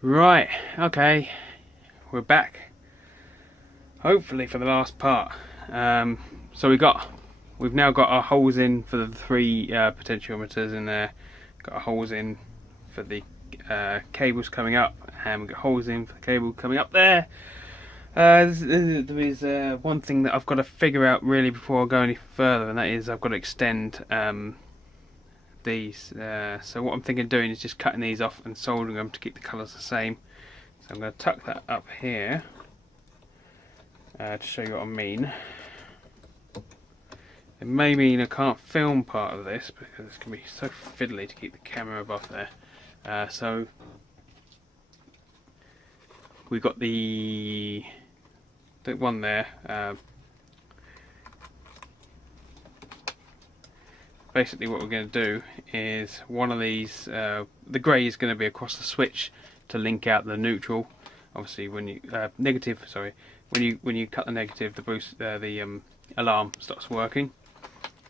Right, okay, we're back. Hopefully for the last part. So we've now got our holes in for the three potentiometers in there. Got our holes in for the cables coming up, and we've got holes in for the cable coming up there. There is one thing that I've got to figure out really before I go any further, and that is I've got to extend these. So what I'm thinking of doing is just cutting these off and soldering them to keep the colours the same. So I'm going to tuck that up here to show you what I mean. It may mean I can't film part of this because it's going to be so fiddly to keep the camera above there. So we've got the one there. Basically what we're going to do is one of these, the grey is going to be across the switch to link out the neutral. Obviously when you negative, sorry, when you cut the negative, the boost the alarm stops working.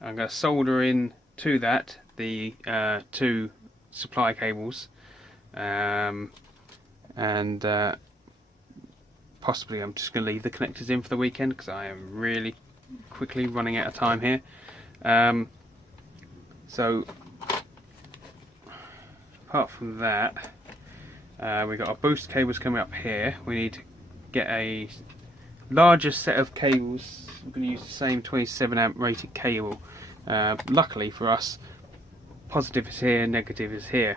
I'm going to solder in to that the two supply cables, and possibly I'm just going to leave the connectors in for the weekend because I am really quickly running out of time here. So apart from that, we've got our boost cables coming up here. We need to get a larger set of cables. I'm going to use the same 27 amp rated cable. Luckily for us, positive is here, negative is here.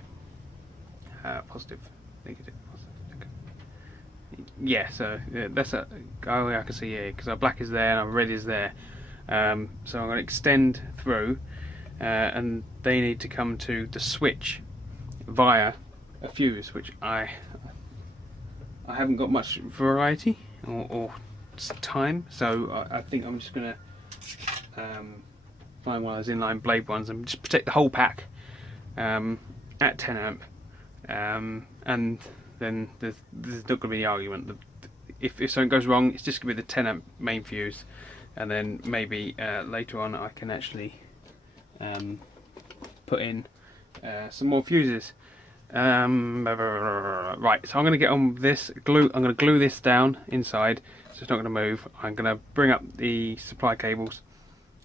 Positive, negative, positive, negative. Yeah, so that's a. Oh, yeah, I can see here because our black is there and our red is there. So I'm going to extend through. And they need to come to the switch via a fuse, which I haven't got much variety or time, so I think I'm just going to find one of those inline blade ones and just protect the whole pack at 10 amp, and then there's not going to be any argument. If something goes wrong, it's just going to be the 10 amp main fuse, and then maybe later on I can actually put in some more fuses. Right, so I'm going to get on with this. I'm going to glue this down inside, so it's not going to move. I'm going to bring up the supply cables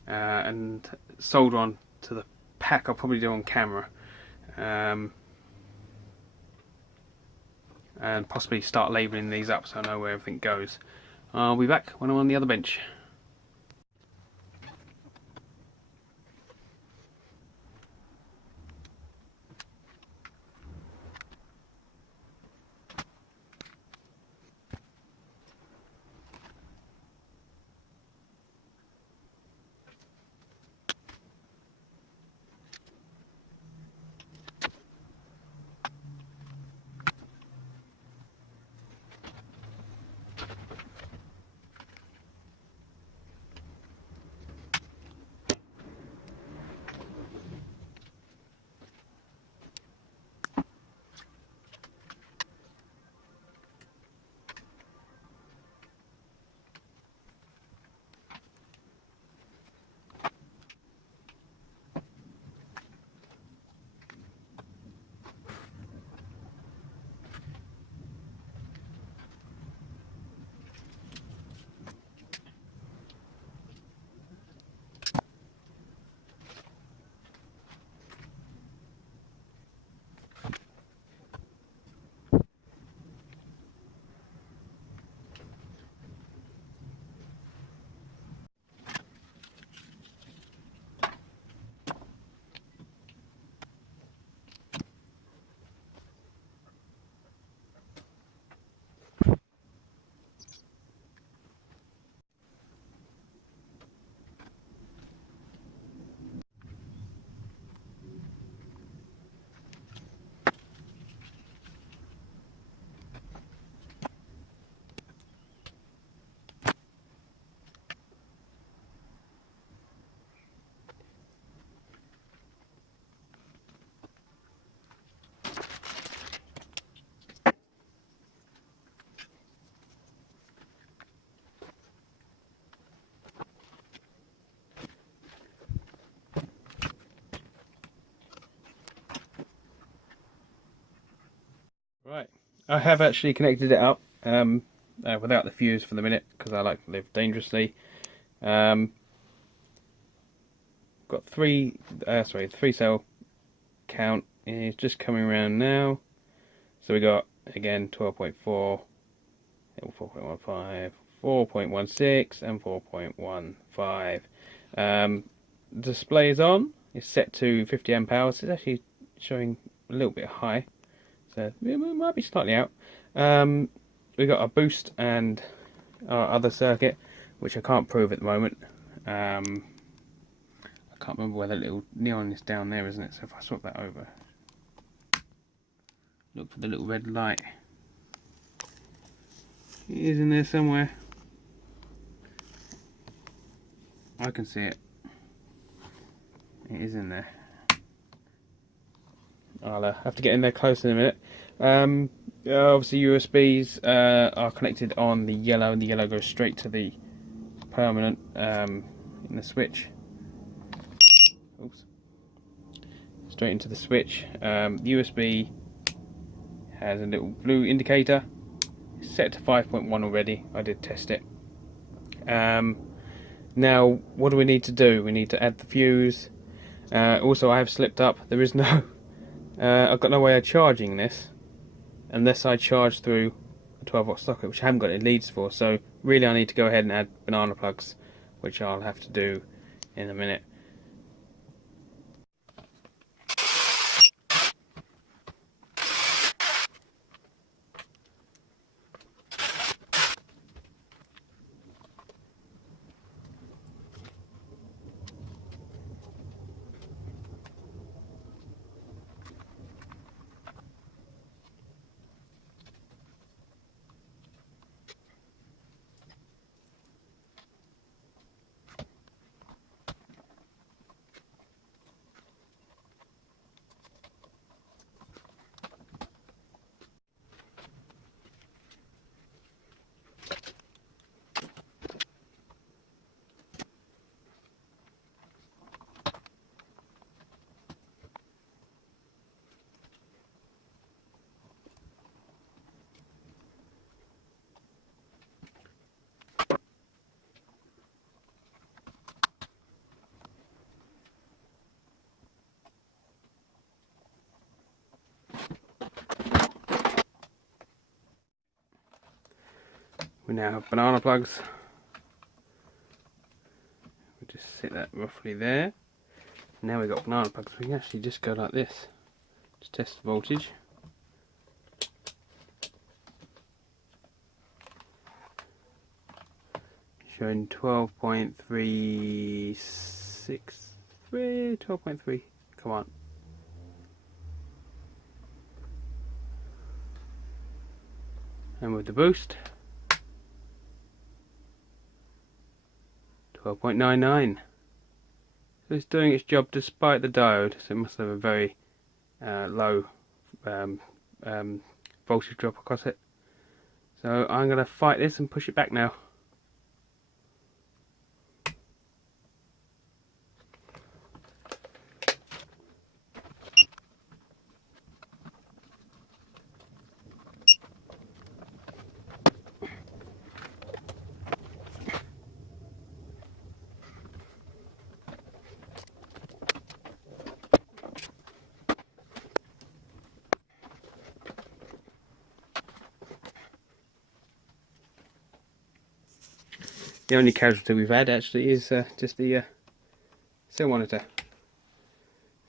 and solder on to the pack. I'll probably do on camera, and possibly start labelling these up so I know where everything goes. I'll be back when I'm on the other bench. Right, I have actually connected it up without the fuse for the minute because I like to live dangerously. Got three cell count is just coming around now. So we got again 12.4, 4.15, 4.16 and 4.15. Display is on. It's set to 50 amp hours. It's actually showing a little bit high, so it might be slightly out. We got our boost and our other circuit, which I can't prove at the moment. I can't remember where the little neon is down there, isn't it? So if I swap that over, look for the little red light. It is in there somewhere. I can see it. It is in there. I'll have to get in there close in a minute. Obviously USBs are connected on the yellow, and the yellow goes straight to the permanent in the switch. Oops. Straight into the switch. The USB has a little blue indicator. It's set to 5.1 already. I did test it. Now, what do we need to do? We need to add the fuse. Also, I have slipped up. There is no... I've got no way of charging this unless I charge through a 12 volt socket, which I haven't got any leads for. So really I need to go ahead and add banana plugs, which I'll have to do in a minute. We now have banana plugs. We just sit that roughly there. Now we've got banana plugs. We can actually just go like this to test the voltage. Showing 12.363, 12.3. Come on. And with the boost, 12.99. So it's doing its job despite the diode, so it must have a very low voltage drop across it. So I'm going to fight this and push it back now. The only casualty we've had actually is just the cell monitor.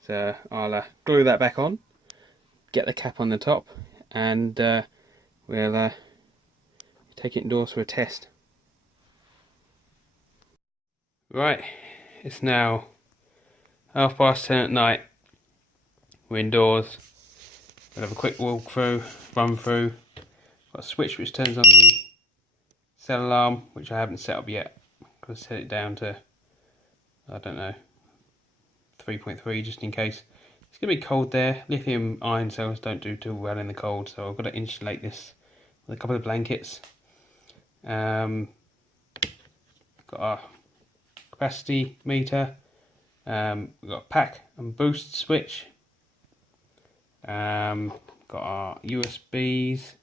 So I'll glue that back on, get the cap on the top, and we'll take it indoors for a test. Right, it's now 10:30 at night. We're indoors. We'll have a quick walk through, run through. Got a switch which turns on the cell alarm, which I haven't set up yet. I'll set it down to, I don't know, 3.3 just in case. It's going to be cold there. Lithium ion cells don't do too well in the cold, so I've got to insulate this with a couple of blankets. Got our capacity meter. We've got a pack and boost switch. Got our USBs.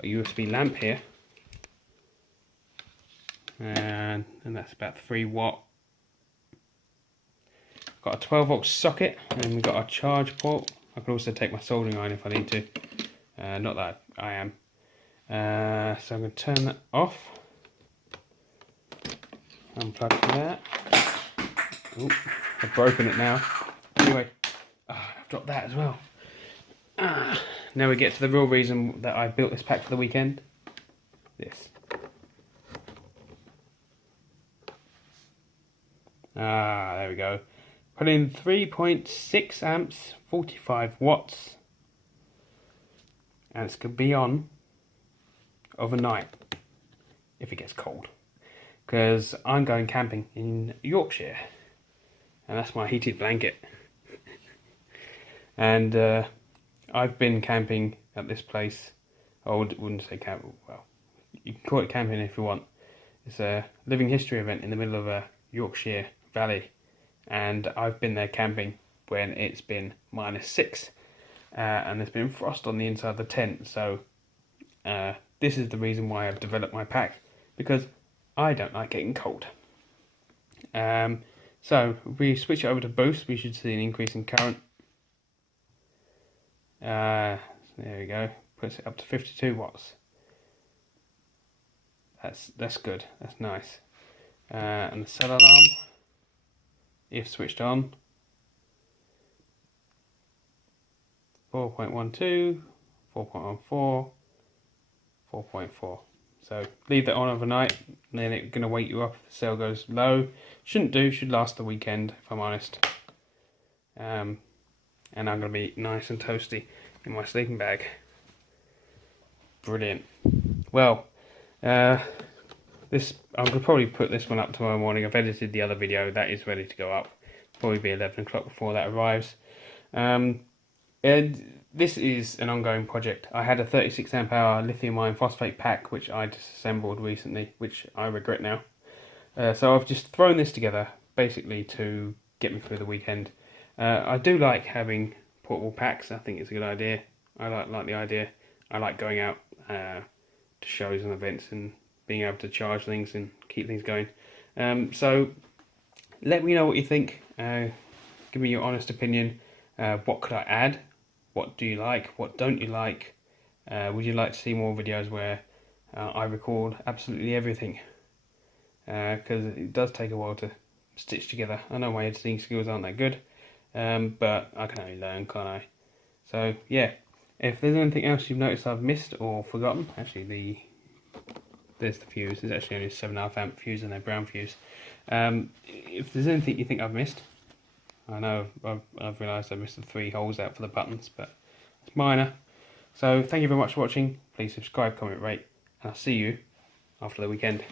a USB lamp here, and that's about 3 watt. Got a 12-volt socket, and we've got our charge port. I can also take my soldering iron if I need to. Not that I am. So I'm going to turn that off. Unplug that. Ooh, I've broken it now. Anyway, I've dropped that as well. Now we get to the real reason that I built this pack for the weekend. This. There we go. Put in 3.6 amps, 45 watts. And it's going to be on overnight if it gets cold. Because I'm going camping in Yorkshire. And that's my heated blanket. And I've been camping at this place. I wouldn't say camping, well, you can call it camping if you want. It's a living history event in the middle of a Yorkshire valley. And I've been there camping when it's been -6. And there's been frost on the inside of the tent. So this is the reason why I've developed my pack. Because I don't like getting cold. So if we switch it over to boost, we should see an increase in current. There we go. Puts it up to 52 watts. That's good. That's nice. And the cell alarm, if switched on, 4.12, 4.14, 4.4. So leave that on overnight, and then it's going to wake you up if the cell goes low. Shouldn't do, should last the weekend if I'm honest. And I'm going to be nice and toasty in my sleeping bag. Brilliant. Well, I'm going to probably put this one up tomorrow morning. I've edited the other video, that is ready to go up. Probably be 11 o'clock before that arrives. And this is an ongoing project. I had a 36 amp hour lithium iron phosphate pack which I disassembled recently, which I regret now. So I've just thrown this together basically to get me through the weekend. I do like having portable packs. I think it's a good idea. I like the idea. I like going out to shows and events and being able to charge things and keep things going. So let me know what you think. Give me your honest opinion. What could I add? What do you like? What don't you like? Would you like to see more videos where I record absolutely everything? Because it does take a while to stitch together. I know my editing skills aren't that good, but I can only learn, can't I? So yeah, if there's anything else you've noticed I've missed or forgotten, actually there's the fuse. There's actually only a 7.5 amp fuse and a brown fuse. If there's anything you think I've missed, I know I've realised I missed the 3 holes out for the buttons, but it's minor. So thank you very much for watching. Please subscribe, comment, rate, and I'll see you after the weekend.